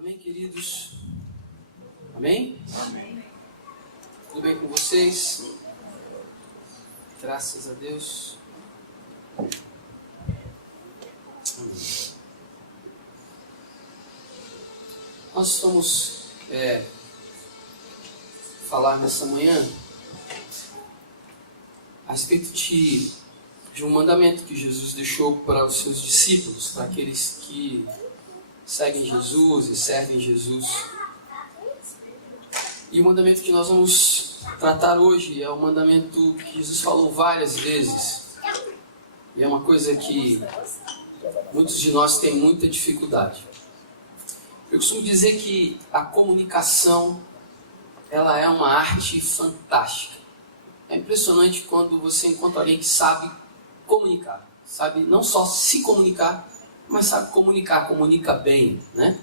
Amém, queridos? Amém? Amém. Tudo bem com vocês? Graças a Deus. Amém. Nós vamos falar nessa manhã a respeito de um mandamento que Jesus deixou para os seus discípulos, para aqueles que seguem Jesus e servem Jesus. E o mandamento que nós vamos tratar hoje é um mandamento que Jesus falou várias vezes. E é uma coisa que muitos de nós têm muita dificuldade. Eu costumo dizer que a comunicação, ela é uma arte fantástica. É impressionante quando você encontra alguém que sabe comunicar. Sabe não só se comunicar, mas sabe comunicar, comunica bem, né?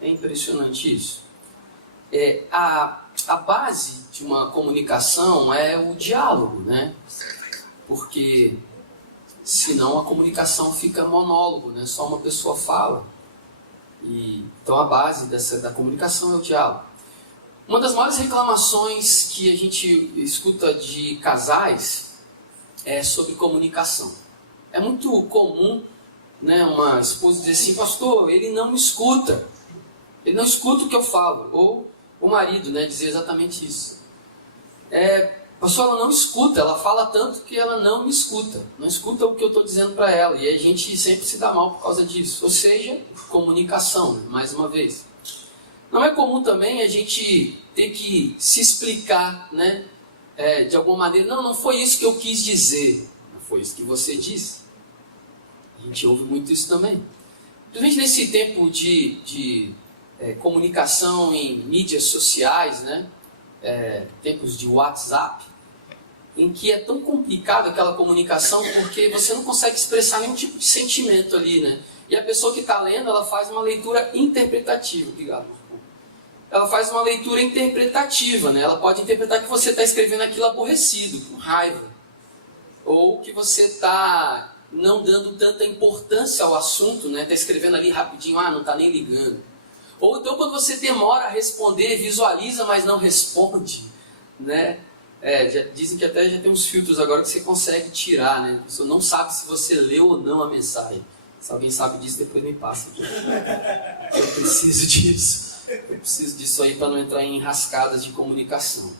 É impressionante isso. A base de uma comunicação é o diálogo, né? Porque senão a comunicação fica monólogo, né? Só uma pessoa fala. Então a base da comunicação é o diálogo. Uma das maiores reclamações que a gente escuta de casais é sobre comunicação. É muito comum, né, uma esposa dizer assim: pastor, ele não me escuta. Ele não escuta o que eu falo. Ou o marido, né, dizer exatamente isso. Pastor, ela não escuta. Ela fala tanto que ela não me escuta. Não escuta o que eu estou dizendo para ela. E a gente sempre se dá mal por causa disso. Ou seja, comunicação, né, mais uma vez. Não é comum também a gente ter que se explicar, né, de alguma maneira. Não foi isso que eu quis dizer. Não foi isso que você disse. A gente ouve muito isso também. Principalmente nesse tempo de comunicação em mídias sociais, né? Tempos de WhatsApp, em que é tão complicado aquela comunicação porque você não consegue expressar nenhum tipo de sentimento ali, né? E a pessoa que está lendo, ela faz uma leitura interpretativa. Obrigado. Ela faz uma leitura interpretativa, né? Ela pode interpretar que você está escrevendo aquilo aborrecido, com raiva, ou que você está não dando tanta importância ao assunto, né? Está escrevendo ali rapidinho, não está nem ligando. Ou então quando você demora a responder, visualiza, mas não responde, né? Dizem que até já tem uns filtros agora que você consegue tirar, né? Você não sabe se você leu ou não a mensagem. Se alguém sabe disso, depois me passa. Eu preciso disso. Eu preciso disso aí para não entrar em enrascadas de comunicação.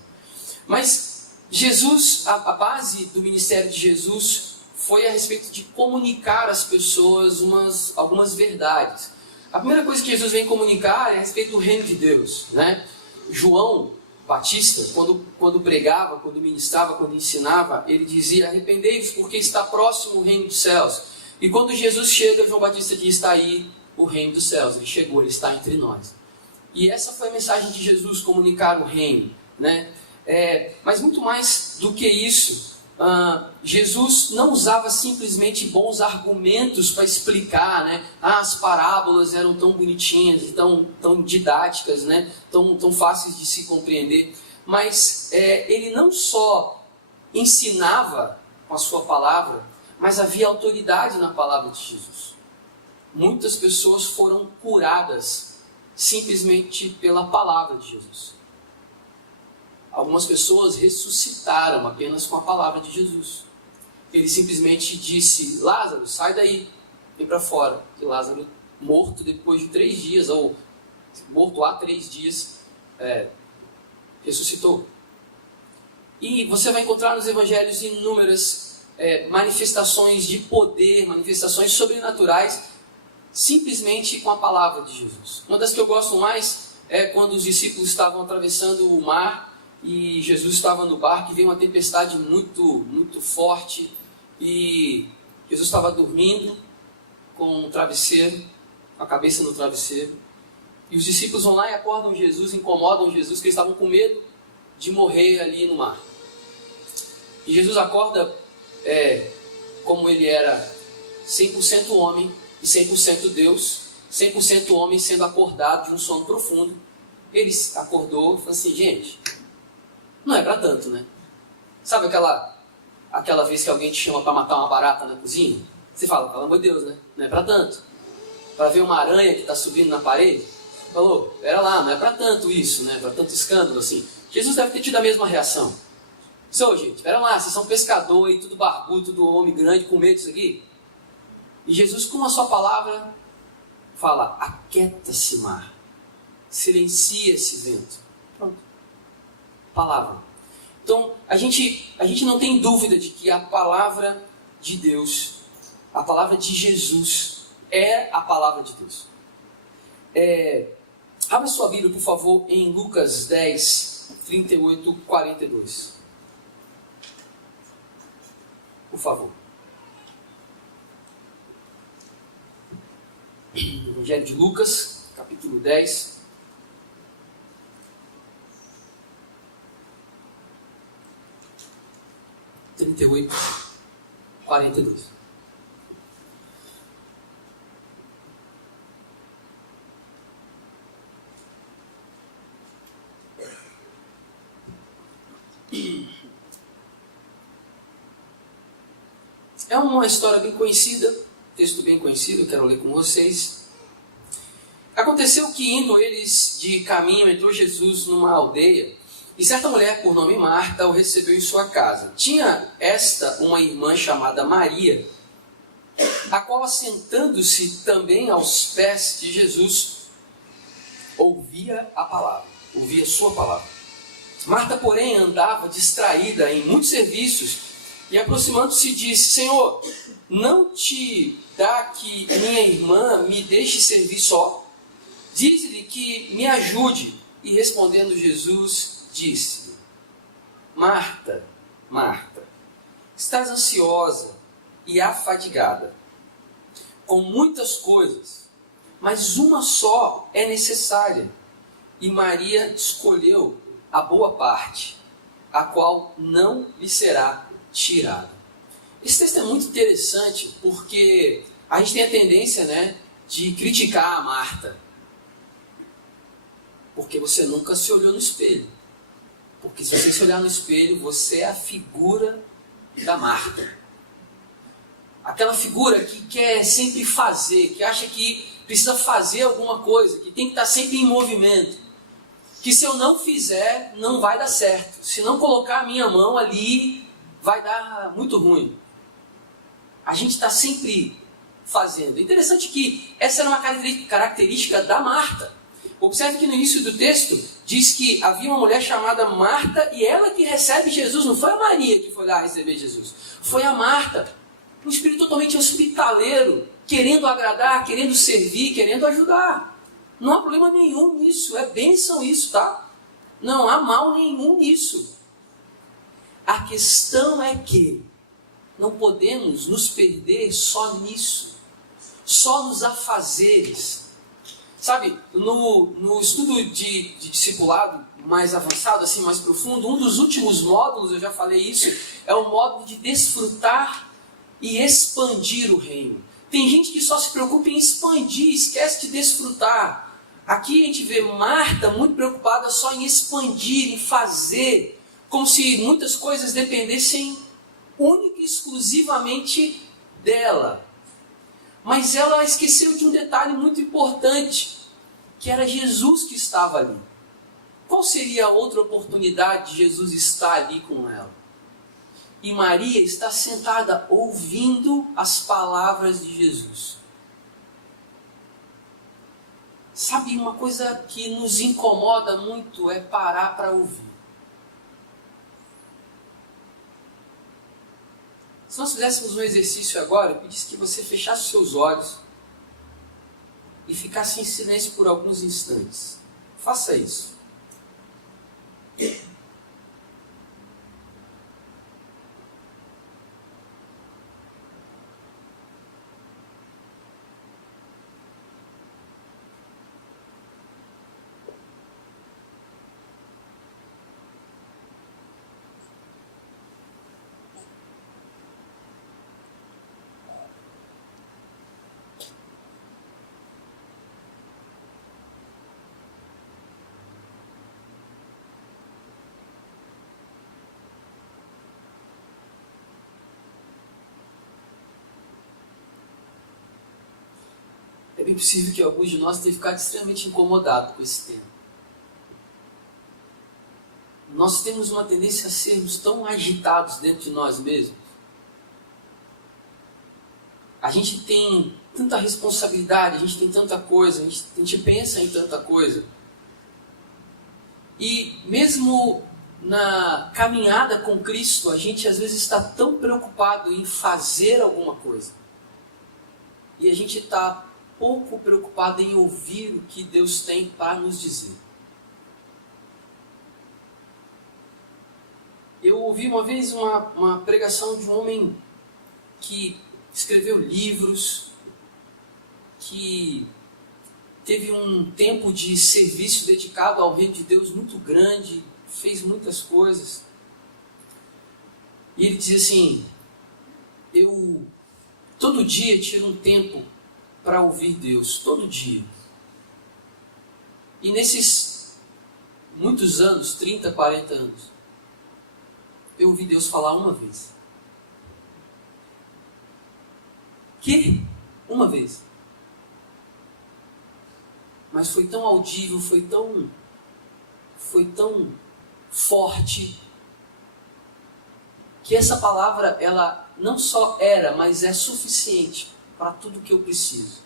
Mas Jesus, a base do ministério de Jesus foi a respeito de comunicar às pessoas algumas verdades. A primeira coisa que Jesus vem comunicar é a respeito do reino de Deus, né? João Batista, quando pregava, quando ministrava, quando ensinava, ele dizia: arrependei-vos porque está próximo o reino dos céus. E quando Jesus chega, João Batista diz: está aí o reino dos céus. Ele chegou, ele está entre nós. E essa foi a mensagem de Jesus, comunicar o reino, né? Mas muito mais do que isso, Jesus não usava simplesmente bons argumentos para explicar, né? As parábolas eram tão bonitinhas e tão didáticas, né? Tão fáceis de se compreender. Mas ele não só ensinava com a sua palavra, mas havia autoridade na palavra de Jesus. Muitas pessoas foram curadas simplesmente pela palavra de Jesus. Algumas pessoas ressuscitaram apenas com a palavra de Jesus. Ele simplesmente disse: Lázaro, sai daí, vem para fora. E Lázaro, morto depois de 3 dias, ou morto há 3 dias, ressuscitou. E você vai encontrar nos evangelhos inúmeras manifestações de poder, manifestações sobrenaturais, simplesmente com a palavra de Jesus. Uma das que eu gosto mais é quando os discípulos estavam atravessando o mar e Jesus estava no barco e veio uma tempestade muito, muito forte e Jesus estava dormindo com um travesseiro, com a cabeça no travesseiro, e os discípulos vão lá e acordam Jesus, incomodam Jesus, porque eles estavam com medo de morrer ali no mar. E Jesus acorda como ele era 100% homem e 100% Deus, 100% homem sendo acordado de um sono profundo. Ele acordou e falou assim: gente, não é para tanto, né? Sabe aquela vez que alguém te chama para matar uma barata na cozinha? Você fala, pelo amor de Deus, né? Não é para tanto. Para ver uma aranha que está subindo na parede? falou, pera lá, não é para tanto isso, né? Para tanto escândalo assim. Jesus deve ter tido a mesma reação. Disse, gente, pera lá, vocês são pescador e tudo barbudo, tudo homem grande, com medo disso aqui. E Jesus, com a sua palavra, fala, aquieta-se mar, silencia esse vento. Pronto. Palavra. Então, a gente não tem dúvida de que a palavra de Deus, a palavra de Jesus, é a palavra de Deus. Abra sua Bíblia, por favor, em Lucas 10, 38, 42. Por favor. Evangelho de Lucas, capítulo 10. Trinta e oito, 42. É uma história bem conhecida, texto bem conhecido, eu quero ler com vocês. Aconteceu que, indo eles de caminho, entrou Jesus numa aldeia, e certa mulher, por nome Marta, o recebeu em sua casa. Tinha esta uma irmã chamada Maria, a qual, assentando-se também aos pés de Jesus, ouvia a palavra, ouvia sua palavra. Marta, porém, andava distraída em muitos serviços, e aproximando-se disse, Senhor, não te dá que minha irmã me deixe servir só? Diz-lhe que me ajude. E respondendo Jesus, disse, Marta, Marta, estás ansiosa e afadigada com muitas coisas, mas uma só é necessária. E Maria escolheu a boa parte, a qual não lhe será tirada. Esse texto é muito interessante porque a gente tem a tendência, né, de criticar a Marta. Porque você nunca se olhou no espelho. Porque se você se olhar no espelho, você é a figura da Marta. Aquela figura que quer sempre fazer, que acha que precisa fazer alguma coisa, que tem que estar sempre em movimento. Que se eu não fizer, não vai dar certo. Se não colocar a minha mão ali, vai dar muito ruim. A gente está sempre fazendo. É interessante que essa era uma característica da Marta. Observe que no início do texto diz que havia uma mulher chamada Marta e ela que recebe Jesus. Não foi a Maria que foi lá receber Jesus. Foi a Marta. Um espírito totalmente hospitaleiro, querendo agradar, querendo servir, querendo ajudar. Não há problema nenhum nisso. É bênção isso, tá? Não há mal nenhum nisso. A questão é que não podemos nos perder só nisso, só nos afazeres. Sabe, no estudo de discipulado mais avançado, assim, mais profundo, um dos últimos módulos, eu já falei isso, é o módulo de desfrutar e expandir o reino. Tem gente que só se preocupa em expandir, esquece de desfrutar. Aqui a gente vê Marta muito preocupada só em expandir, em fazer, como se muitas coisas dependessem única e exclusivamente dela. Mas ela esqueceu de um detalhe muito importante, que era Jesus que estava ali. Qual seria a outra oportunidade de Jesus estar ali com ela? E Maria está sentada ouvindo as palavras de Jesus. Sabe, uma coisa que nos incomoda muito é parar para ouvir. Se nós fizéssemos um exercício agora, eu pedisse que você fechasse os seus olhos e ficasse em silêncio por alguns instantes. Faça isso. é bem possível que alguns de nós tenham ficado extremamente incomodados com esse tema. Nós temos uma tendência a sermos tão agitados dentro de nós mesmos. A gente tem tanta responsabilidade, a gente tem tanta coisa, a gente pensa em tanta coisa. E mesmo na caminhada com Cristo, a gente às vezes está tão preocupado em fazer alguma coisa. E a gente está pouco preocupado em ouvir o que Deus tem para nos dizer. Eu ouvi uma vez uma pregação de um homem que escreveu livros, que teve um tempo de serviço dedicado ao reino de Deus muito grande, fez muitas coisas. E ele dizia assim: eu todo dia tiro um tempo para ouvir Deus, todo dia. E nesses muitos anos, 30, 40 anos, eu ouvi Deus falar uma vez. Que? Uma vez. Mas foi tão audível, foi tão forte, que essa palavra, ela não só era, mas é suficiente para tudo que eu preciso.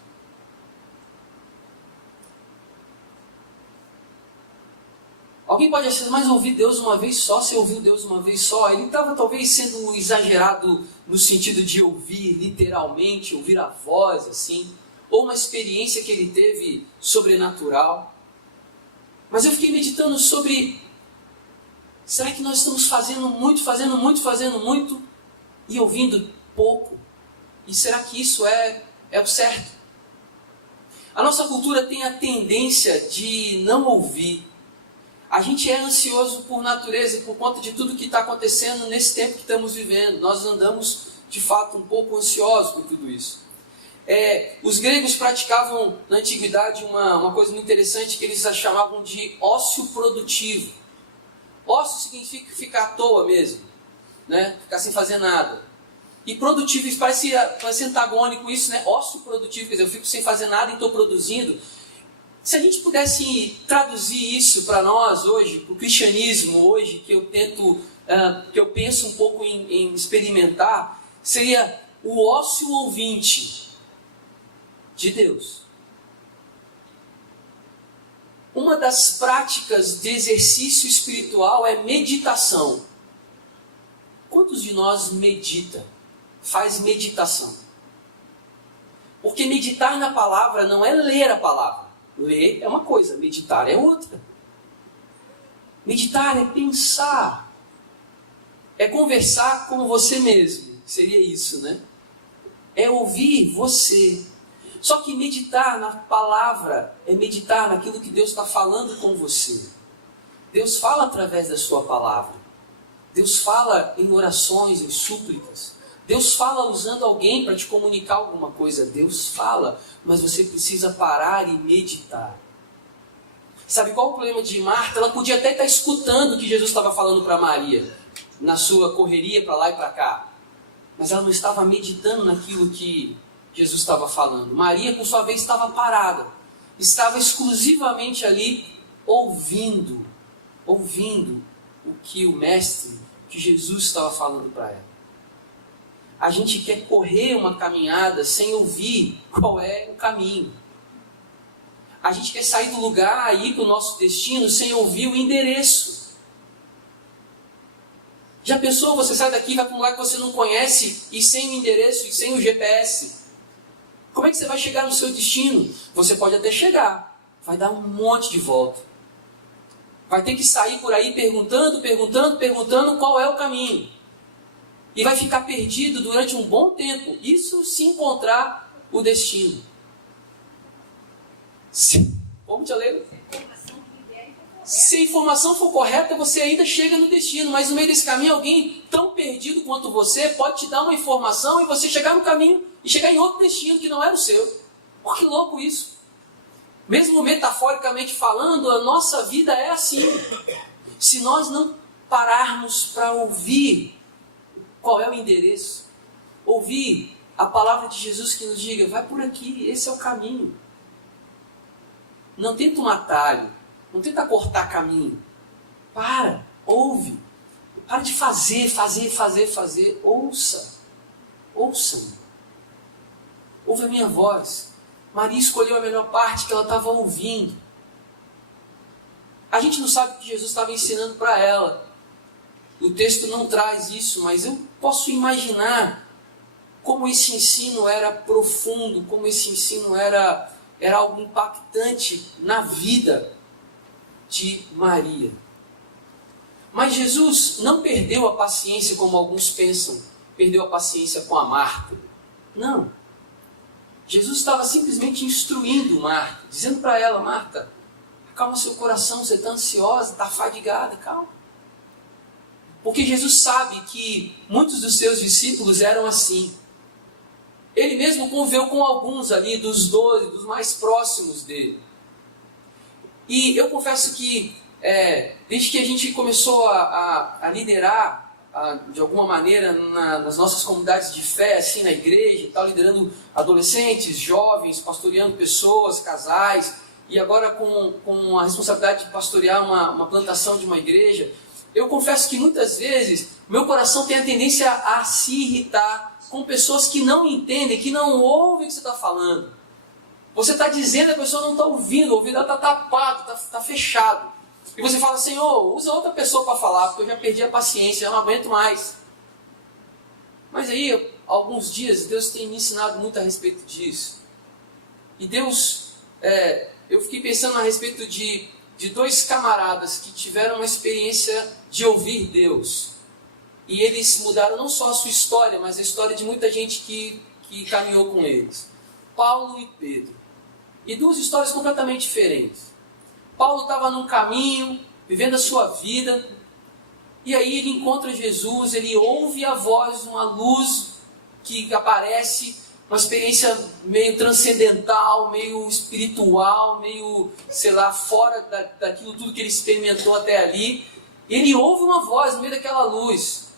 Alguém pode achar, mas ouvir Deus uma vez só, se ouviu Deus uma vez só, ele estava talvez sendo exagerado no sentido de ouvir literalmente, ouvir a voz, assim, ou uma experiência que ele teve sobrenatural. Mas eu fiquei meditando sobre, será que nós estamos fazendo muito e ouvindo pouco? E será que isso é o certo? A nossa cultura tem a tendência de não ouvir. A gente é ansioso por natureza, por conta de tudo que está acontecendo nesse tempo que estamos vivendo. Nós andamos, de fato, um pouco ansiosos por tudo isso. Os gregos praticavam, na antiguidade, uma coisa muito interessante que eles chamavam de ócio produtivo. Ócio significa ficar à toa mesmo, né? Ficar sem fazer nada. E produtivo, parece antagônico isso, né? Ócio produtivo, quer dizer, eu fico sem fazer nada e estou produzindo. Se a gente pudesse traduzir isso para nós hoje, para o cristianismo hoje, que eu penso um pouco em experimentar, seria o ócio ouvinte de Deus. Uma das práticas de exercício espiritual é meditação. Quantos de nós medita? Faz meditação? Porque meditar na palavra não é ler a palavra. Ler é uma coisa, meditar é outra. Meditar é pensar. É conversar com você mesmo. Seria isso, né? É ouvir você. Só que meditar na palavra é meditar naquilo que Deus está falando com você. Deus fala através da sua palavra. Deus fala em orações, em súplicas. Deus fala usando alguém para te comunicar alguma coisa. Deus fala, mas você precisa parar e meditar. Sabe qual o problema de Marta? Ela podia até estar escutando o que Jesus estava falando para Maria, na sua correria para lá e para cá. Mas ela não estava meditando naquilo que Jesus estava falando. Maria, por sua vez, estava parada. Estava exclusivamente ali ouvindo o que o Mestre, que Jesus estava falando para ela. A gente quer correr uma caminhada sem ouvir qual é o caminho. A gente quer sair do lugar e ir para o nosso destino sem ouvir o endereço. Já pensou, você sai daqui e vai para um lugar que você não conhece e sem o endereço e sem o GPS? Como é que você vai chegar no seu destino? Você pode até chegar, vai dar um monte de volta. Vai ter que sair por aí perguntando qual é o caminho. E vai ficar perdido durante um bom tempo. Isso se encontrar o destino. Vamos te ler? Se a informação for correta, você ainda chega no destino. Mas no meio desse caminho, alguém tão perdido quanto você pode te dar uma informação e você chegar no caminho e chegar em outro destino que não era o seu. Oh, que louco isso! Mesmo metaforicamente falando, a nossa vida é assim. Se nós não pararmos para ouvir qual é o endereço, ouvir a palavra de Jesus que nos diga, vai por aqui, esse é o caminho. Não tenta um atalho. Não tenta cortar caminho. Para, ouve. Para de fazer. Ouça. Ouça-me. Ouve a minha voz. Maria escolheu a melhor parte que ela estava ouvindo. A gente não sabe o que Jesus estava ensinando para ela. O texto não traz isso, mas eu posso imaginar como esse ensino era profundo, como esse ensino era algo impactante na vida de Maria. Mas Jesus não perdeu a paciência como alguns pensam, perdeu a paciência com a Marta. Não. Jesus estava simplesmente instruindo Marta, dizendo para ela: Marta, acalma seu coração, você está ansiosa, está fadigada, calma. Porque Jesus sabe que muitos dos seus discípulos eram assim. Ele mesmo conviveu com alguns ali, dos 12, dos mais próximos dele. E eu confesso que, desde que a gente começou a liderar, de alguma maneira, nas nossas comunidades de fé, assim, na igreja, tal, liderando adolescentes, jovens, pastoreando pessoas, casais, e agora com a responsabilidade de pastorear uma plantação de uma igreja, eu confesso que muitas vezes meu coração tem a tendência a se irritar com pessoas que não entendem, que não ouvem o que você está falando. Você está dizendo, a pessoa não está ouvindo, o ouvido está tapado, está fechado. E você fala: Senhor, usa outra pessoa para falar, porque eu já perdi a paciência, eu não aguento mais. Mas aí, alguns dias, Deus tem me ensinado muito a respeito disso. E Deus, eu fiquei pensando a respeito de dois camaradas que tiveram uma experiência de ouvir Deus. E eles mudaram não só a sua história, mas a história de muita gente que caminhou com eles. Paulo e Pedro. E duas histórias completamente diferentes. Paulo estava num caminho, vivendo a sua vida, e aí ele encontra Jesus, ele ouve a voz, uma luz que aparece, uma experiência meio transcendental, meio espiritual, meio, sei lá, fora daquilo tudo que ele experimentou até ali. Ele ouve uma voz no meio daquela luz.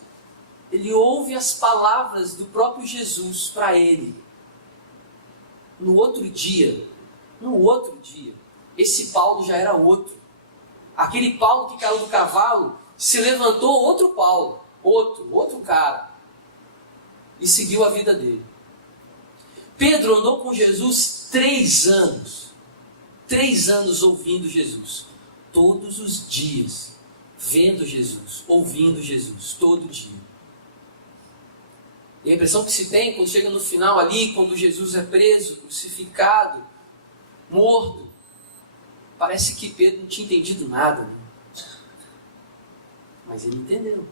Ele ouve as palavras do próprio Jesus para ele. No outro dia, esse Paulo já era outro. Aquele Paulo que caiu do cavalo, se levantou outro Paulo, outro cara, e seguiu a vida dele. Pedro andou com Jesus 3 anos. 3 anos ouvindo Jesus. Todos os dias. Vendo Jesus. Ouvindo Jesus. Todo dia. E a impressão que se tem quando chega no final ali, quando Jesus é preso, crucificado, morto, parece que Pedro não tinha entendido nada. Né? Mas ele entendeu.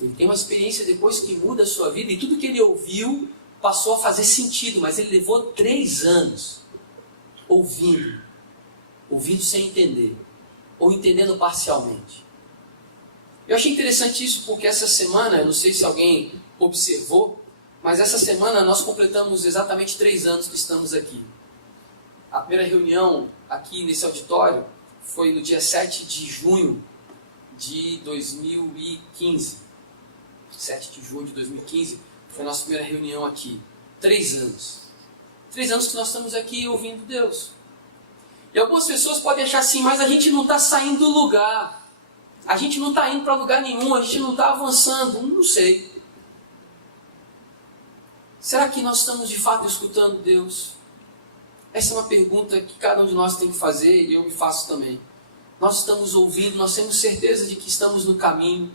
Ele tem uma experiência depois que muda a sua vida, e tudo que ele ouviu passou a fazer sentido, mas ele levou 3 anos ouvindo sem entender, ou entendendo parcialmente. Eu achei interessante isso porque essa semana, eu não sei se alguém observou, mas essa semana nós completamos exatamente 3 anos que estamos aqui. A primeira reunião aqui nesse auditório foi no dia 7 de junho de 2015. 7 de junho de 2015 foi a nossa primeira reunião aqui. 3 anos. 3 anos que nós estamos aqui ouvindo Deus. E algumas pessoas podem achar assim: mas a gente não está saindo do lugar. A gente não está indo para lugar nenhum, a gente não está avançando. Não sei. Será que nós estamos de fato escutando Deus? Essa é uma pergunta que cada um de nós tem que fazer, e eu me faço também. Nós estamos ouvindo, nós temos certeza de que estamos no caminho,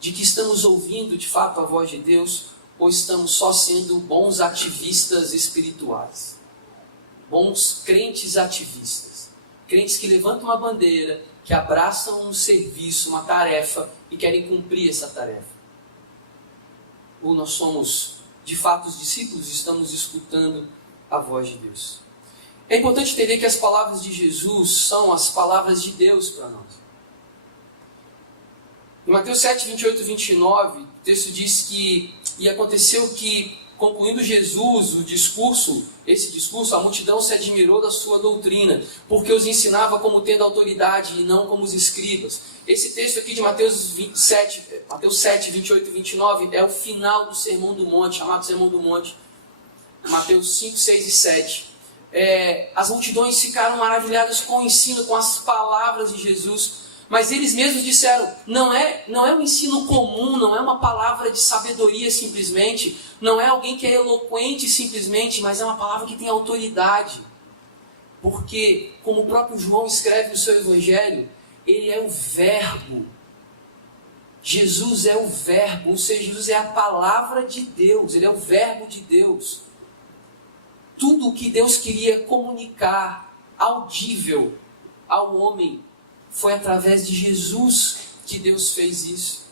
de que estamos ouvindo de fato a voz de Deus, ou estamos só sendo bons ativistas espirituais? Bons crentes ativistas. Crentes que levantam uma bandeira, que abraçam um serviço, uma tarefa, e querem cumprir essa tarefa. Ou nós somos, de fato, os discípulos, e estamos escutando a voz de Deus. É importante entender que as palavras de Jesus são as palavras de Deus para nós. Em Mateus 7, 28 e 29, o texto diz que, e aconteceu que, concluindo Jesus esse discurso, a multidão se admirou da sua doutrina, porque os ensinava como tendo autoridade e não como os escribas. Esse texto aqui de Mateus 7, 28 e 29, é o final do Sermão do Monte, chamado Sermão do Monte. Mateus 5, 6 e 7. As multidões ficaram maravilhadas com o ensino, com as palavras de Jesus. Mas eles mesmos disseram, não é um ensino comum, não é uma palavra de sabedoria simplesmente, não é alguém que é eloquente simplesmente, mas é uma palavra que tem autoridade. Porque, como o próprio João escreve no seu Evangelho, ele é o Verbo. Jesus é o Verbo, ou seja, Jesus é a palavra de Deus, ele é o Verbo de Deus. Tudo o que Deus queria comunicar, audível ao homem, foi através de Jesus que Deus fez isso.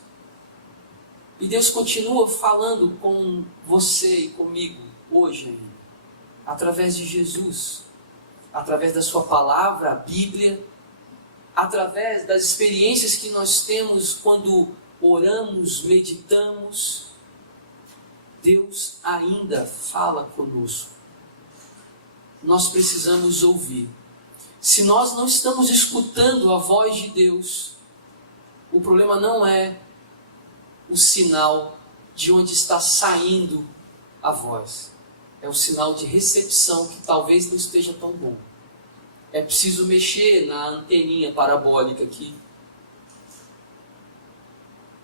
E Deus continua falando com você e comigo hoje ainda, através de Jesus, através da sua palavra, a Bíblia, através das experiências que nós temos quando oramos, meditamos. Deus ainda fala conosco. Nós precisamos ouvir. Se nós não estamos escutando a voz de Deus, o problema não é o sinal de onde está saindo a voz. É o sinal de recepção que talvez não esteja tão bom. É preciso mexer na anteninha parabólica aqui.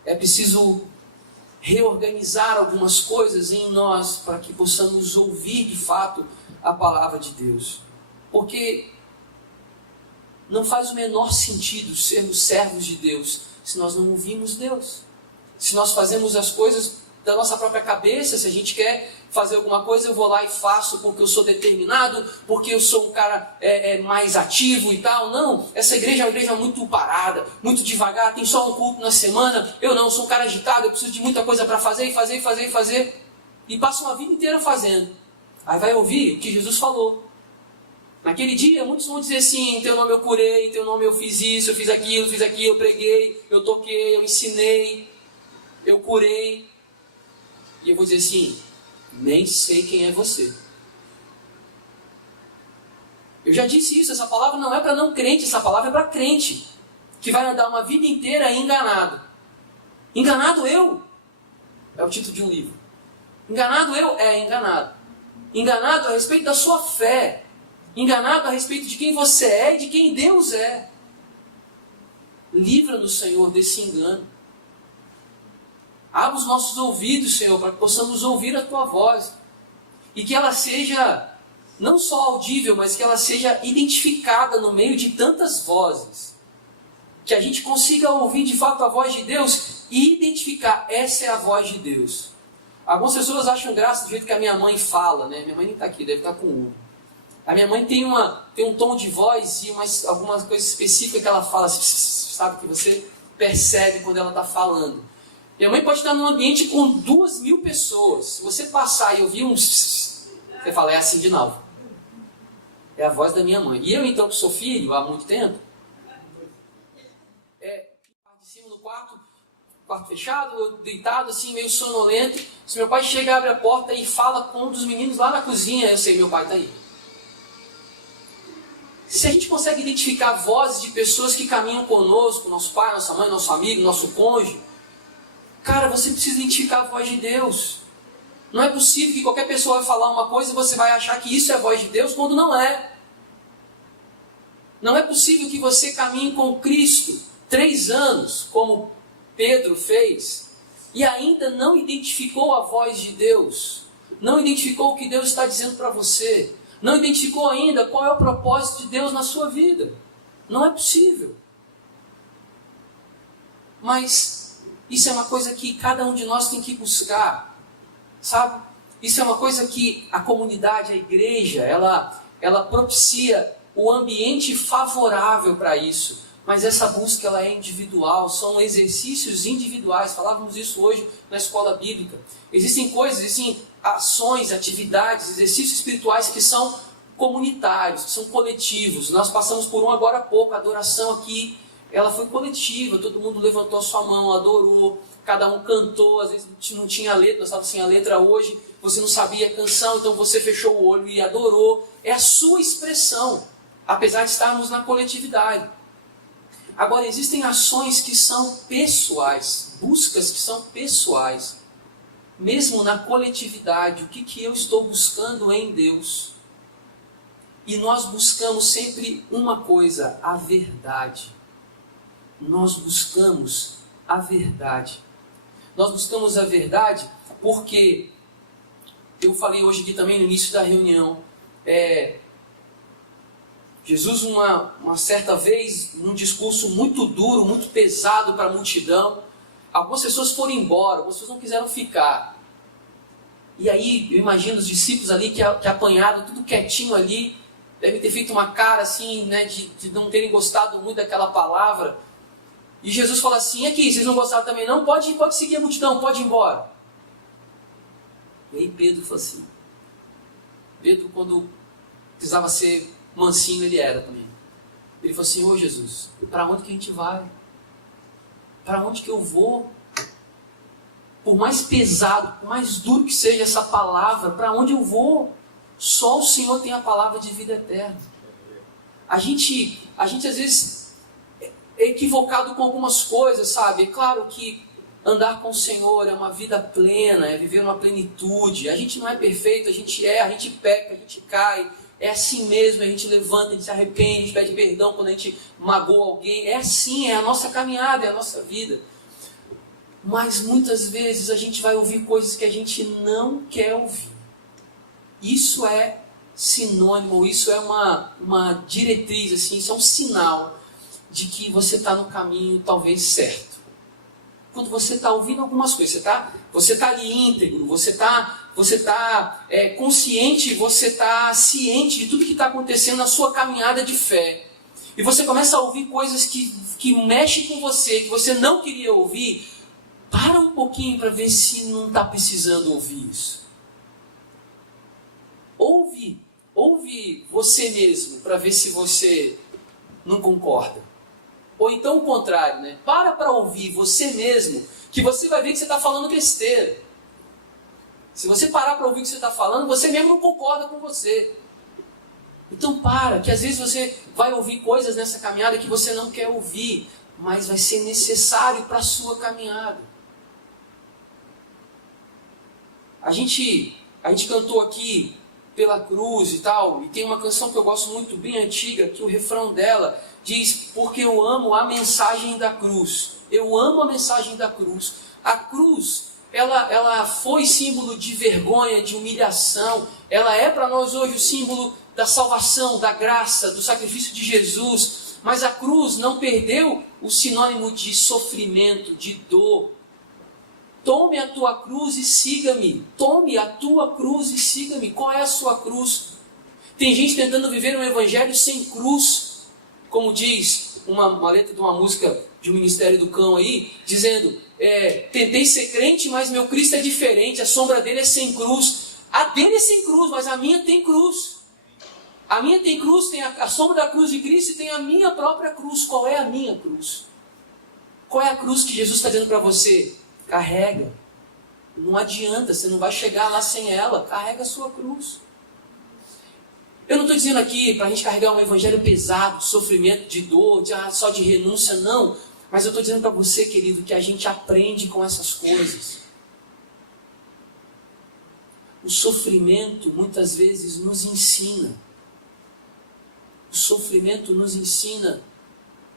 É preciso reorganizar algumas coisas em nós para que possamos ouvir de fato a palavra de Deus. Porque não faz o menor sentido sermos servos de Deus se nós não ouvimos Deus. Se nós fazemos as coisas da nossa própria cabeça, se a gente quer fazer alguma coisa, eu vou lá e faço porque eu sou determinado, porque eu sou um cara mais ativo e tal. Não, essa igreja é uma igreja muito parada, muito devagar, tem só um culto na semana. Eu não, sou um cara agitado, eu preciso de muita coisa para fazer, e passo uma vida inteira fazendo. Aí vai ouvir o que Jesus falou. Naquele dia, muitos vão dizer assim, em teu nome eu curei, em teu nome eu fiz isso, eu fiz aquilo, eu preguei, eu toquei, eu ensinei, eu curei. E eu vou dizer assim, nem sei quem é você. Eu já disse isso, essa palavra não é para não crente, essa palavra é para crente, que vai andar uma vida inteira enganado. Enganado eu? É o título de um livro. Enganado eu? É enganado. Enganado a respeito da sua fé. Enganado a respeito de quem você é e de quem Deus é. Livra-nos, Senhor, desse engano. Abra os nossos ouvidos, Senhor, para que possamos ouvir a Tua voz. E que ela seja não só audível, mas que ela seja identificada no meio de tantas vozes. Que a gente consiga ouvir de fato a voz de Deus e identificar, essa é a voz de Deus. Algumas pessoas acham graça do jeito que a minha mãe fala, né? Minha mãe nem está aqui, deve estar com o Hugo. A minha mãe tem um tom de voz e algumas coisas específicas que ela fala, sabe, que você percebe quando ela está falando. Minha mãe pode estar num ambiente com 2.000 pessoas. Se você passar e ouvir você fala, é assim de novo. É a voz da minha mãe. E eu, então, que sou filho há muito tempo, de cima no quarto fechado, eu deitado assim, meio sonolento. Se meu pai chega, abre a porta e fala com um dos meninos lá na cozinha, eu sei, meu pai está aí. Se a gente consegue identificar vozes de pessoas que caminham conosco, nosso pai, nossa mãe, nosso amigo, nosso cônjuge, cara, você precisa identificar a voz de Deus. Não é possível que qualquer pessoa vai falar uma coisa e você vai achar que isso é a voz de Deus, quando não é. Não é possível que você caminhe com Cristo 3 anos, como Pedro fez, e ainda não identificou a voz de Deus. Não identificou o que Deus está dizendo para você. Não identificou ainda qual é o propósito de Deus na sua vida. Não é possível. Mas isso é uma coisa que cada um de nós tem que buscar. Sabe? Isso é uma coisa que a comunidade, a igreja, ela propicia o ambiente favorável para isso. Mas essa busca ela é individual, são exercícios individuais. Falávamos isso hoje na escola bíblica. Existem coisas, existem ações, atividades, exercícios espirituais que são comunitários, que são coletivos. Nós passamos por um agora há pouco, a adoração aqui, ela foi coletiva, todo mundo levantou a sua mão, adorou, cada um cantou, às vezes não tinha letra, nós estávamos sem a letra hoje, você não sabia a canção, então você fechou o olho e adorou. É a sua expressão, apesar de estarmos na coletividade. Agora, existem ações que são pessoais, buscas que são pessoais. Mesmo na coletividade, o que eu estou buscando em Deus? E nós buscamos sempre uma coisa, a verdade. Nós buscamos a verdade. Nós buscamos a verdade porque, eu falei hoje aqui também no início da reunião, Jesus uma certa vez, num discurso muito duro, muito pesado para a multidão, algumas pessoas foram embora, algumas pessoas não quiseram ficar. E aí, eu imagino os discípulos ali que apanharam tudo quietinho ali, devem ter feito uma cara assim, né, de não terem gostado muito daquela palavra. E Jesus fala assim: aqui, vocês não gostaram também não? Pode seguir a multidão, pode ir embora. E aí Pedro falou assim, Pedro, quando precisava ser mansinho, ele era também. Ele falou assim: ô Jesus, para onde que a gente vai? Para onde que eu vou? Por mais pesado, por mais duro que seja essa palavra, para onde eu vou? Só o Senhor tem a palavra de vida eterna. A gente às vezes é equivocado com algumas coisas, sabe? É claro que andar com o Senhor é uma vida plena, é viver uma plenitude. A gente não é perfeito, a gente erra, a gente peca, a gente cai. É assim mesmo, a gente levanta, a gente se arrepende, a gente pede perdão quando a gente magoa alguém. É assim, é a nossa caminhada, é a nossa vida. Mas muitas vezes a gente vai ouvir coisas que a gente não quer ouvir. Isso é sinônimo, isso é uma diretriz, assim, isso é um sinal de que você está no caminho talvez certo. Quando você está ouvindo algumas coisas, você tá ali íntegro, você está consciente, você está ciente de tudo que está acontecendo na sua caminhada de fé. E você começa a ouvir coisas que mexem com você, que você não queria ouvir. Para um pouquinho para ver se não está precisando ouvir isso. Ouve você mesmo para ver se você não concorda. Ou então o contrário, né? Para ouvir você mesmo, que você vai ver que você está falando besteira. Se você parar para ouvir o que você está falando, você mesmo não concorda com você. Então que às vezes você vai ouvir coisas nessa caminhada que você não quer ouvir, mas vai ser necessário para a sua caminhada. A gente cantou aqui pela cruz e tal, e tem uma canção que eu gosto muito, bem antiga, que o refrão dela diz: porque eu amo a mensagem da cruz. Eu amo a mensagem da cruz. A cruz, ela foi símbolo de vergonha, de humilhação. Ela é para nós hoje o símbolo da salvação, da graça, do sacrifício de Jesus. Mas a cruz não perdeu o sinônimo de sofrimento, de dor. Tome a tua cruz e siga-me. Tome a tua cruz e siga-me. Qual é a sua cruz? Tem gente tentando viver um evangelho sem cruz. Como diz uma letra de uma música de um Ministério do Cão aí, dizendo: tentei ser crente, mas meu Cristo é diferente. A sombra dele é sem cruz. A dele é sem cruz, mas a minha tem cruz. A minha tem cruz, tem a sombra da cruz de Cristo e tem a minha própria cruz. Qual é a minha cruz? Qual é a cruz que Jesus está dizendo para você? Carrega. Não adianta, você não vai chegar lá sem ela. Carrega a sua cruz. Eu não estou dizendo aqui para a gente carregar um evangelho pesado, de sofrimento, de dor, só de renúncia, não. Mas eu estou dizendo para você, querido, que a gente aprende com essas coisas. O sofrimento muitas vezes nos ensina. O sofrimento nos ensina,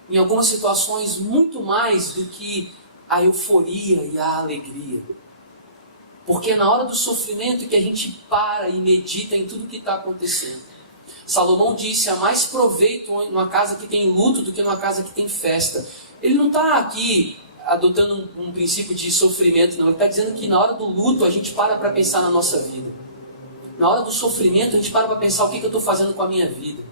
em algumas situações, muito mais do que a euforia e a alegria. Porque é na hora do sofrimento que a gente para e medita em tudo que está acontecendo. Salomão disse: há mais proveito numa casa que tem luto do que numa casa que tem festa. Ele não está aqui adotando um princípio de sofrimento, não. Ele está dizendo que na hora do luto a gente para pensar na nossa vida. Na hora do sofrimento a gente para pensar o que eu estou fazendo com a minha vida.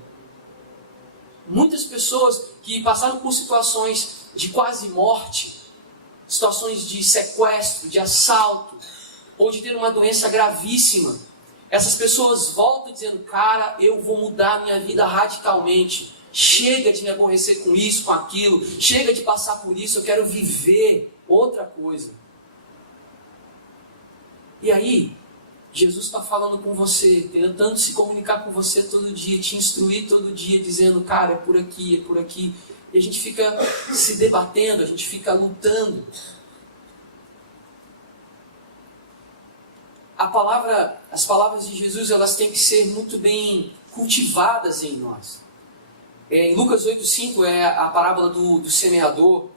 Muitas pessoas que passaram por situações de quase morte, situações de sequestro, de assalto, ou de ter uma doença gravíssima, essas pessoas voltam dizendo: cara, eu vou mudar minha vida radicalmente. Chega de me aborrecer com isso, com aquilo. Chega de passar por isso, eu quero viver outra coisa. E aí, Jesus está falando com você, tentando se comunicar com você todo dia, te instruir todo dia, dizendo: cara, é por aqui, é por aqui. E a gente fica se debatendo, a gente fica lutando. As palavras de Jesus, elas têm que ser muito bem cultivadas em nós. Em Lucas 8,5 é a parábola do semeador.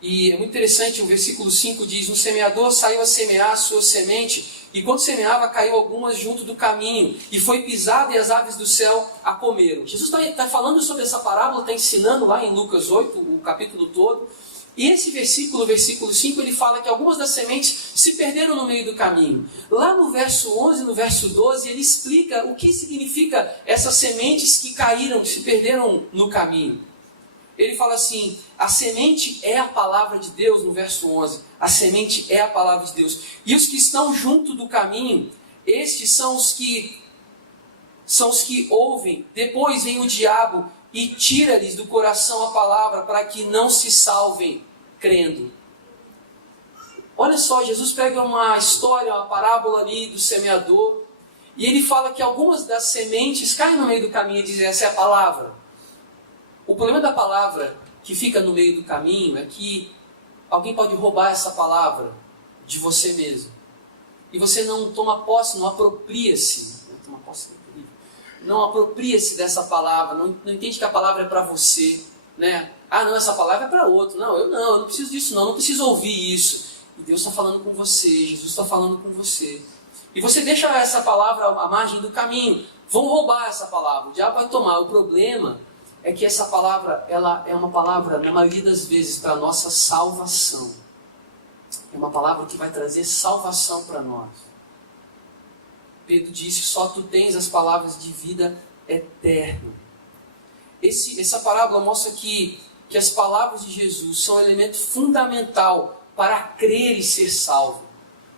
E é muito interessante, o versículo 5 diz: um semeador saiu a semear a sua semente, e quando semeava, caiu algumas junto do caminho, e foi pisada, e as aves do céu a comeram. Jesus está falando sobre essa parábola, está ensinando lá em Lucas 8, o capítulo todo. E esse versículo, versículo 5, ele fala que algumas das sementes se perderam no meio do caminho. Lá no verso 11, no verso 12, ele explica o que significa essas sementes que caíram, que se perderam no caminho. Ele fala assim: a semente é a palavra de Deus, no verso 11. A semente é a palavra de Deus. E os que estão junto do caminho, estes são os que ouvem. Depois vem o diabo e tira-lhes do coração a palavra, para que não se salvem crendo. Olha só, Jesus pega uma história, uma parábola ali do semeador, e ele fala que algumas das sementes caem no meio do caminho e dizem: essa é a palavra. O problema da palavra que fica no meio do caminho é que alguém pode roubar essa palavra de você mesmo. E você não toma posse, não apropria-se. Não apropria-se dessa palavra, não entende que a palavra é para você, né? Ah, não, essa palavra é para outro. Não, eu não preciso disso não preciso ouvir isso. E Deus está falando com você, Jesus está falando com você. E você deixa essa palavra à margem do caminho. Vão roubar essa palavra, o diabo vai tomar. O problema é que essa palavra, ela é uma palavra, na maioria das vezes, para a nossa salvação. É uma palavra que vai trazer salvação para nós. Pedro disse: só tu tens as palavras de vida eterna. Essa parábola mostra que as palavras de Jesus são um elemento fundamental para crer e ser salvo.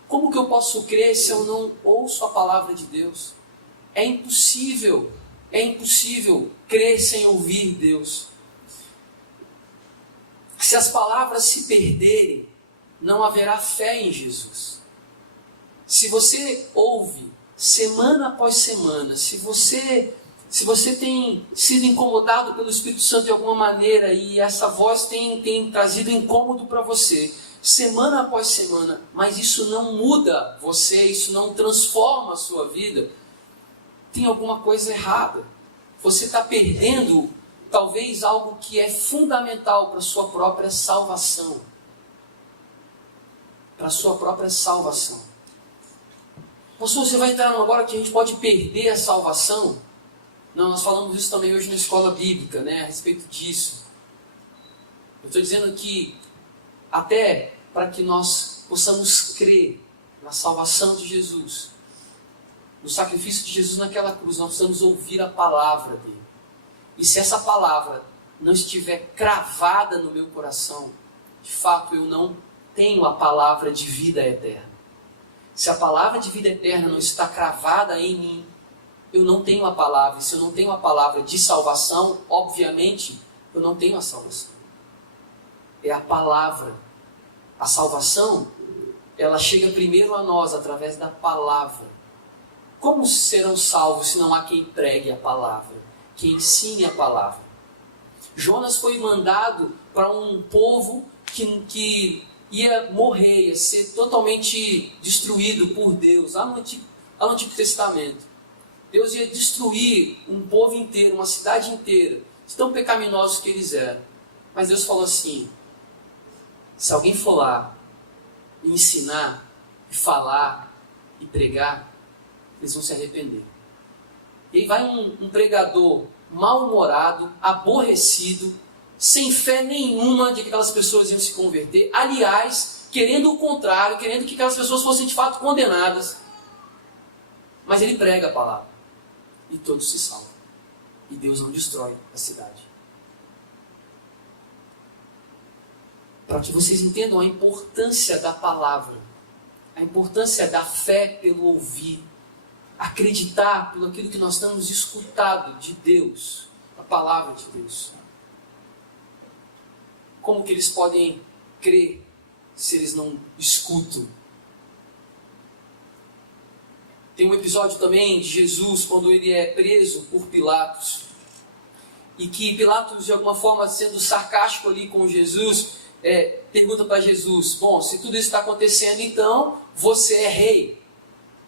Como que eu posso crer se eu não ouço a palavra de Deus? É impossível crer sem ouvir Deus. Se as palavras se perderem, não haverá fé em Jesus. Se você ouve semana após semana, se você tem sido incomodado pelo Espírito Santo de alguma maneira e essa voz tem trazido incômodo para você, semana após semana, mas isso não muda você, isso não transforma a sua vida, tem alguma coisa errada. Você está perdendo talvez algo que é fundamental para a sua própria salvação. Para a sua própria salvação. Pastor, você vai entrar agora que a gente pode perder a salvação? Não, nós falamos isso também hoje na escola bíblica, né, a respeito disso. Eu estou dizendo que até para que nós possamos crer na salvação de Jesus, no sacrifício de Jesus naquela cruz, nós precisamos ouvir a palavra dele. E se essa palavra não estiver cravada no meu coração, de fato eu não tenho a palavra de vida eterna. Se a palavra de vida eterna não está cravada em mim, eu não tenho a palavra. E se eu não tenho a palavra de salvação, obviamente, eu não tenho a salvação. É a palavra. A salvação, ela chega primeiro a nós através da palavra. Como serão salvos se não há quem pregue a palavra, quem ensine a palavra? Jonas foi mandado para um povo que ia morrer, ia ser totalmente destruído por Deus, lá no Antigo Testamento. Deus ia destruir um povo inteiro, uma cidade inteira, de tão pecaminosos que eles eram. Mas Deus falou assim: se alguém for lá e ensinar, e falar, e pregar, eles vão se arrepender. E aí vai um pregador mal-humorado, aborrecido, sem fé nenhuma de que aquelas pessoas iam se converter. Aliás, querendo o contrário, querendo que aquelas pessoas fossem de fato condenadas. Mas ele prega a palavra. E todos se salvam. E Deus não destrói a cidade. Para que vocês entendam a importância da palavra, a importância da fé pelo ouvir, acreditar pelo aquilo que nós temos escutado de Deus, a palavra de Deus. Como que eles podem crer se eles não escutam? Tem um episódio também de Jesus, quando ele é preso por Pilatos, e que Pilatos, de alguma forma, sendo sarcástico ali com Jesus, pergunta para Jesus: bom, se tudo isso está acontecendo, então você é rei.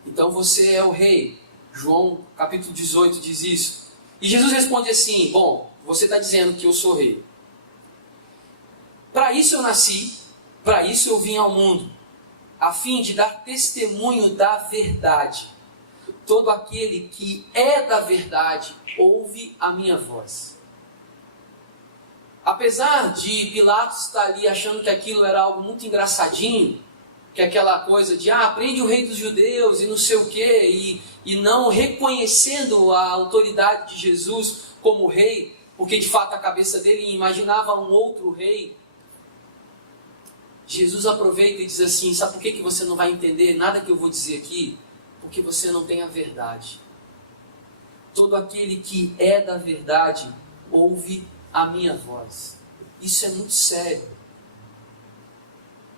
Então você é o rei. João capítulo 18 diz isso. E Jesus responde assim: bom, você está dizendo que eu sou rei. Para isso eu nasci, para isso eu vim ao mundo, a fim de dar testemunho da verdade. Todo aquele que é da verdade ouve a minha voz. Apesar de Pilatos estar ali achando que aquilo era algo muito engraçadinho, que aquela coisa de, prende o rei dos judeus e não sei o quê, e não reconhecendo a autoridade de Jesus como rei, porque de fato a cabeça dele imaginava um outro rei, Jesus aproveita e diz assim: sabe por que você não vai entender nada que eu vou dizer aqui? Porque você não tem a verdade. Todo aquele que é da verdade ouve a minha voz. Isso é muito sério.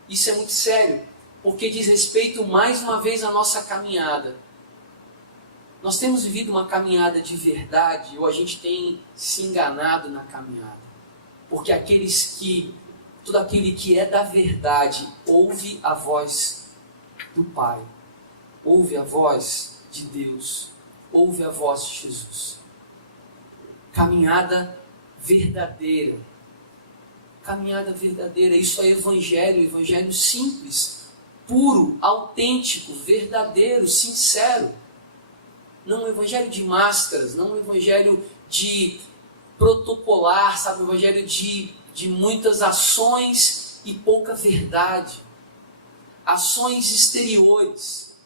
Isso é muito sério, porque diz respeito mais uma vez à nossa caminhada. Nós temos vivido uma caminhada de verdade, ou a gente tem se enganado na caminhada? Porque todo aquele que é da verdade ouve a voz do Pai, ouve a voz de Deus, ouve a voz de Jesus. Caminhada verdadeira. Caminhada verdadeira, isso é evangelho simples, puro, autêntico, verdadeiro, sincero. Não um evangelho de máscaras, não um evangelho de protocolar, sabe? Um evangelho de muitas ações e pouca verdade. Ações exteriores.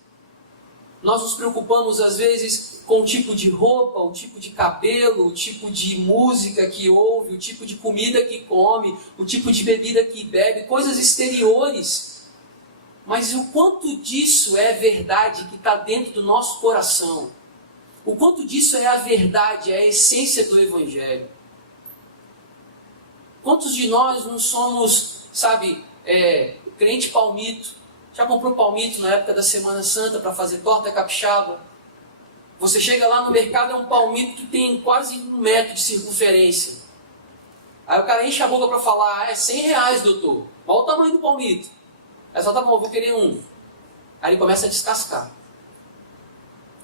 Nós nos preocupamos às vezes com o tipo de roupa, o tipo de cabelo, o tipo de música que ouve, o tipo de comida que come, o tipo de bebida que bebe, coisas exteriores. Mas o quanto disso é verdade que está dentro do nosso coração? O quanto disso é a verdade, é a essência do Evangelho? Quantos de nós não somos, crente palmito? Já comprou palmito na época da Semana Santa para fazer torta capixaba? Você chega lá no mercado, é um palmito que tem quase 1 metro de circunferência. Aí o cara enche a boca para falar: é R$100, doutor. Olha o tamanho do palmito. Aí só: tá bom, eu vou querer um. Aí ele começa a descascar.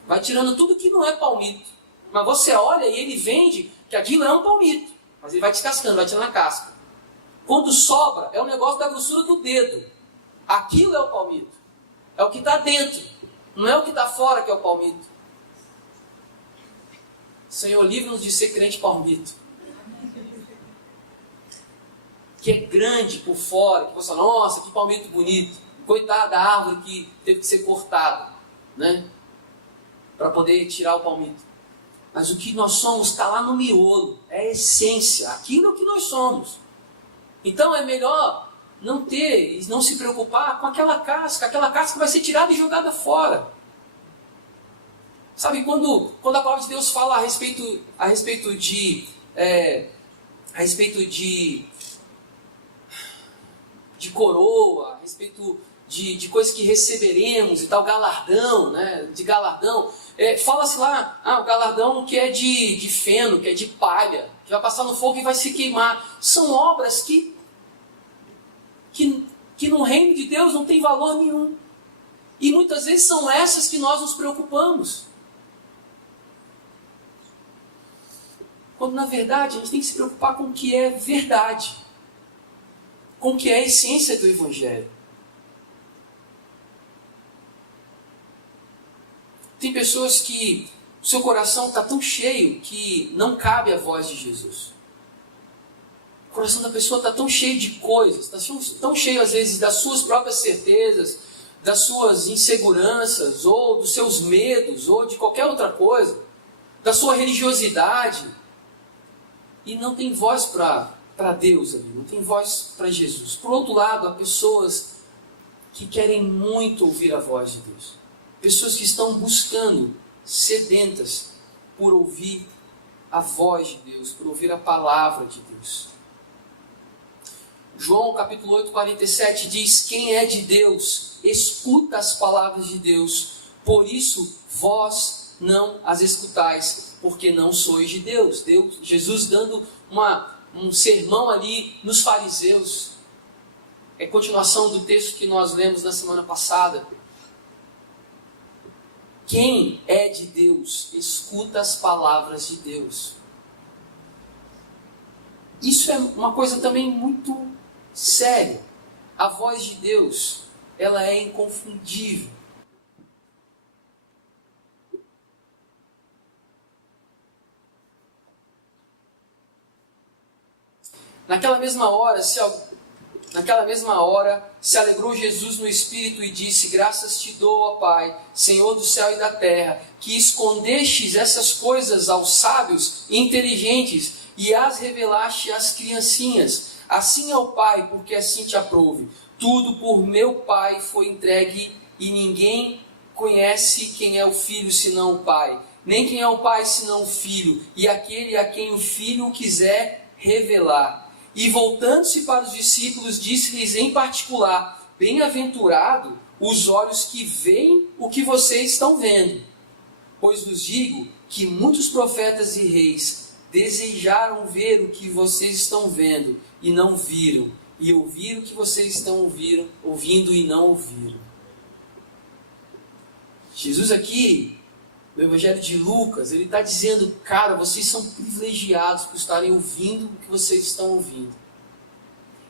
Vai tirando tudo que não é palmito. Mas você olha e ele vende que aquilo é um palmito. Mas ele vai descascando, vai tirando a casca. Quando sobra, é um negócio da grossura do dedo. Aquilo é o palmito. É o que está dentro. Não é o que está fora que é o palmito. Senhor, livra-nos de ser crente palmito. Que é grande por fora, que você fala: nossa, que palmito bonito. Coitada da árvore que teve que ser cortada, né? Para poder tirar o palmito. Mas o que nós somos está lá no miolo, é a essência, aquilo é o que nós somos. Então é melhor não ter e não se preocupar com aquela casca vai ser tirada e jogada fora. Sabe, quando a palavra de Deus fala a respeito de coroa, a respeito de coisas que receberemos e tal, galardão, né? De galardão. Fala-se lá, o galardão que é de feno, que é de palha, que vai passar no fogo e vai se queimar. São obras que no reino de Deus não tem valor nenhum. E muitas vezes são essas que nós nos preocupamos. Quando na verdade a gente tem que se preocupar com o que é verdade, com o que é a essência do Evangelho. Tem pessoas que o seu coração está tão cheio que não cabe a voz de Jesus. O coração da pessoa está tão cheio de coisas, está tão cheio às vezes das suas próprias certezas, das suas inseguranças, ou dos seus medos, ou de qualquer outra coisa, da sua religiosidade, e não tem voz para Deus ali, não tem voz para Jesus. Por outro lado, há pessoas que querem muito ouvir a voz de Deus. Pessoas que estão buscando, sedentas, por ouvir a voz de Deus, por ouvir a palavra de Deus. João capítulo 8, 47 diz: quem é de Deus, escuta as palavras de Deus, por isso vós não as escutais, porque não sois de Deus. Jesus dando um sermão ali nos fariseus. É continuação do texto que nós lemos na semana passada. Quem é de Deus, escuta as palavras de Deus. Isso é uma coisa também muito séria. A voz de Deus, ela é inconfundível. Naquela mesma hora, se alegrou Jesus no Espírito e disse: graças te dou, ó Pai, Senhor do céu e da terra, que escondestes essas coisas aos sábios e inteligentes e as revelaste às criancinhas. Assim é o Pai, porque assim te aprouve. Tudo por meu Pai foi entregue e ninguém conhece quem é o Filho senão o Pai, nem quem é o Pai senão o Filho, e aquele a quem o Filho quiser revelar. E voltando-se para os discípulos, disse-lhes em particular: bem-aventurado os olhos que veem o que vocês estão vendo. Pois vos digo que muitos profetas e reis desejaram ver o que vocês estão vendo e não viram, e ouvir o que vocês estão ouvindo e não ouviram. Jesus aqui, no Evangelho de Lucas, ele está dizendo: cara, vocês são privilegiados por estarem ouvindo o que vocês estão ouvindo.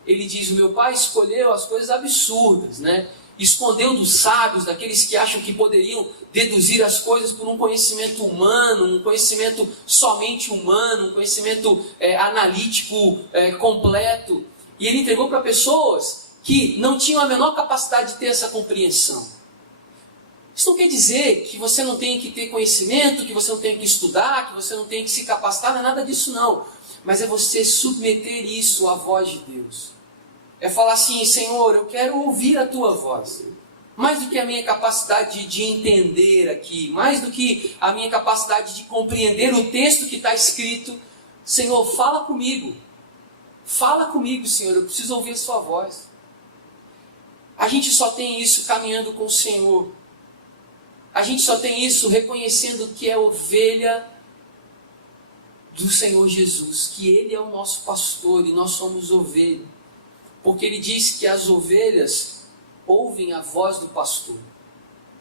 Ele diz: o meu Pai escolheu as coisas absurdas, né? Escondeu dos sábios, daqueles que acham que poderiam deduzir as coisas por um conhecimento humano, um conhecimento somente humano, um conhecimento analítico completo. E ele entregou para pessoas que não tinham a menor capacidade de ter essa compreensão. Isso não quer dizer que você não tem que ter conhecimento, que você não tem que estudar, que você não tem que se capacitar, não é nada disso não. Mas é você submeter isso à voz de Deus. É falar assim: Senhor, eu quero ouvir a Tua voz. Mais do que a minha capacidade de entender aqui, mais do que a minha capacidade de compreender o texto que está escrito, Senhor, fala comigo. Fala comigo, Senhor, eu preciso ouvir a Sua voz. A gente só tem isso caminhando com o Senhor. A gente só tem isso reconhecendo que é ovelha do Senhor Jesus, que Ele é o nosso pastor e nós somos ovelha. Porque Ele diz que as ovelhas ouvem a voz do pastor.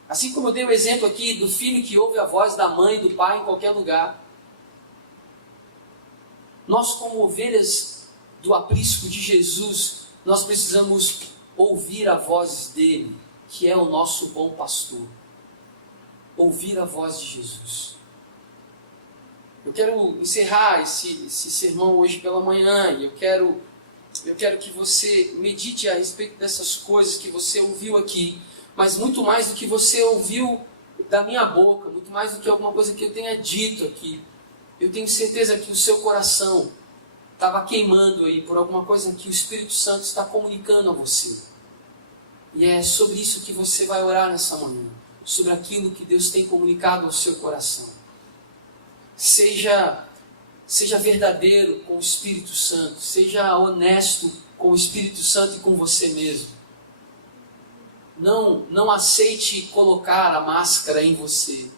Assim como eu dei o exemplo aqui do filho que ouve a voz da mãe, do pai em qualquer lugar. Nós, como ovelhas do aprisco de Jesus, nós precisamos ouvir a voz dEle, que é o nosso bom pastor. Ouvir a voz de Jesus. Eu quero encerrar esse sermão hoje pela manhã e eu quero que você medite a respeito dessas coisas que você ouviu aqui, mas muito mais do que você ouviu da minha boca, muito mais do que alguma coisa que eu tenha dito aqui. Eu tenho certeza que o seu coração estava queimando aí por alguma coisa que o Espírito Santo está comunicando a você. E é sobre isso que você vai orar nessa manhã. Sobre aquilo que Deus tem comunicado ao seu coração. Seja verdadeiro com o Espírito Santo. Seja honesto com o Espírito Santo e com você mesmo. Não aceite colocar a máscara em você.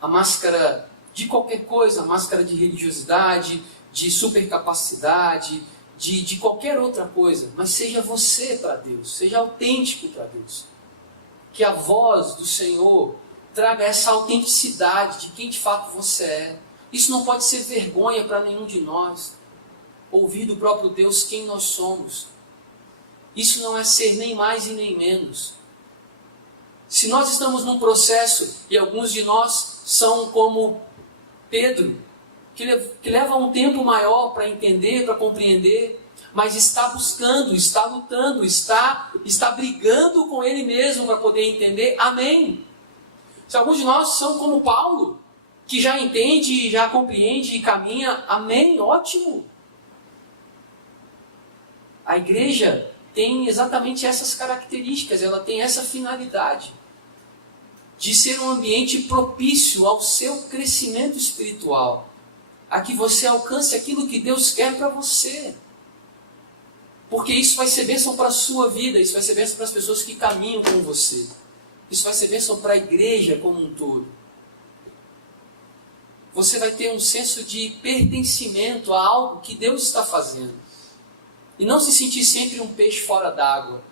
A máscara de qualquer coisa, a máscara de religiosidade, de supercapacidade, de qualquer outra coisa. Mas seja você para Deus. Seja autêntico para Deus. Que a voz do Senhor traga essa autenticidade de quem de fato você é. Isso não pode ser vergonha para nenhum de nós. Ouvir do próprio Deus quem nós somos. Isso não é ser nem mais e nem menos. Se nós estamos num processo, e alguns de nós são como Pedro, que leva um tempo maior para entender, para compreender, mas está buscando, está lutando, está brigando com ele mesmo para poder entender. Amém. Se alguns de nós são como Paulo, que já entende, já compreende e caminha, amém, ótimo. A igreja tem exatamente essas características, ela tem essa finalidade de ser um ambiente propício ao seu crescimento espiritual, a que você alcance aquilo que Deus quer para você. Porque isso vai ser bênção para a sua vida, isso vai ser bênção para as pessoas que caminham com você. Isso vai ser bênção para a igreja como um todo. Você vai ter um senso de pertencimento a algo que Deus está fazendo. E não se sentir sempre um peixe fora d'água.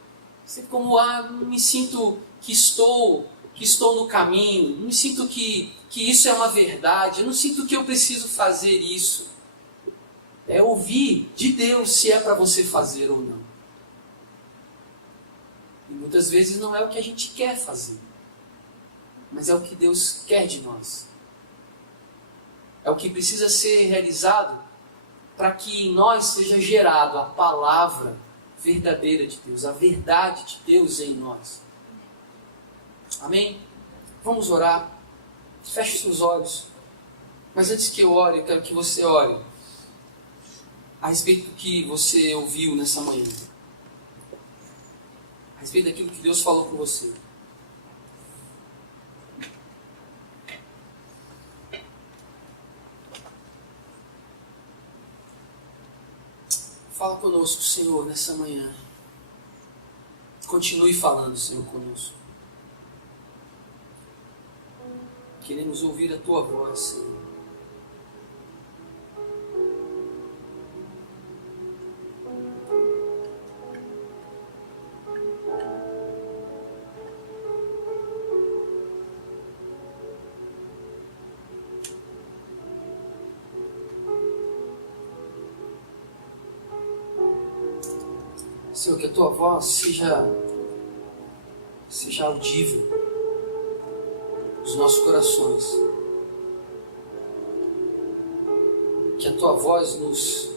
Sempre como, não me sinto que que estou no caminho, não sinto que isso é uma verdade, eu não sinto que eu preciso fazer isso. É ouvir de Deus se é para você fazer ou não. E muitas vezes não é o que a gente quer fazer, mas é o que Deus quer de nós. É o que precisa ser realizado para que em nós seja gerado a palavra verdadeira de Deus, a verdade de Deus em nós. Amém? Vamos orar. Feche seus olhos. Mas antes que eu ore, eu quero que você ore a respeito do que você ouviu nessa manhã. A respeito daquilo que Deus falou com você. Fala conosco, Senhor, nessa manhã. Continue falando, Senhor, conosco. Queremos ouvir a Tua voz, Senhor. Senhor, que a Tua voz seja audível nos nossos corações. Que a Tua voz nos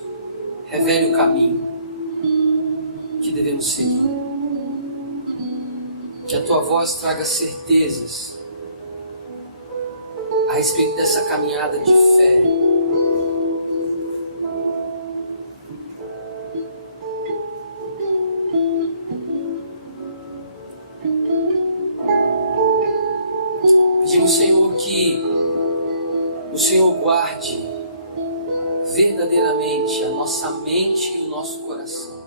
revele o caminho que devemos seguir. Que a Tua voz traga certezas a respeito dessa caminhada de fé. Pedimos, Senhor, que o Senhor guarde verdadeiramente a nossa mente e o nosso coração.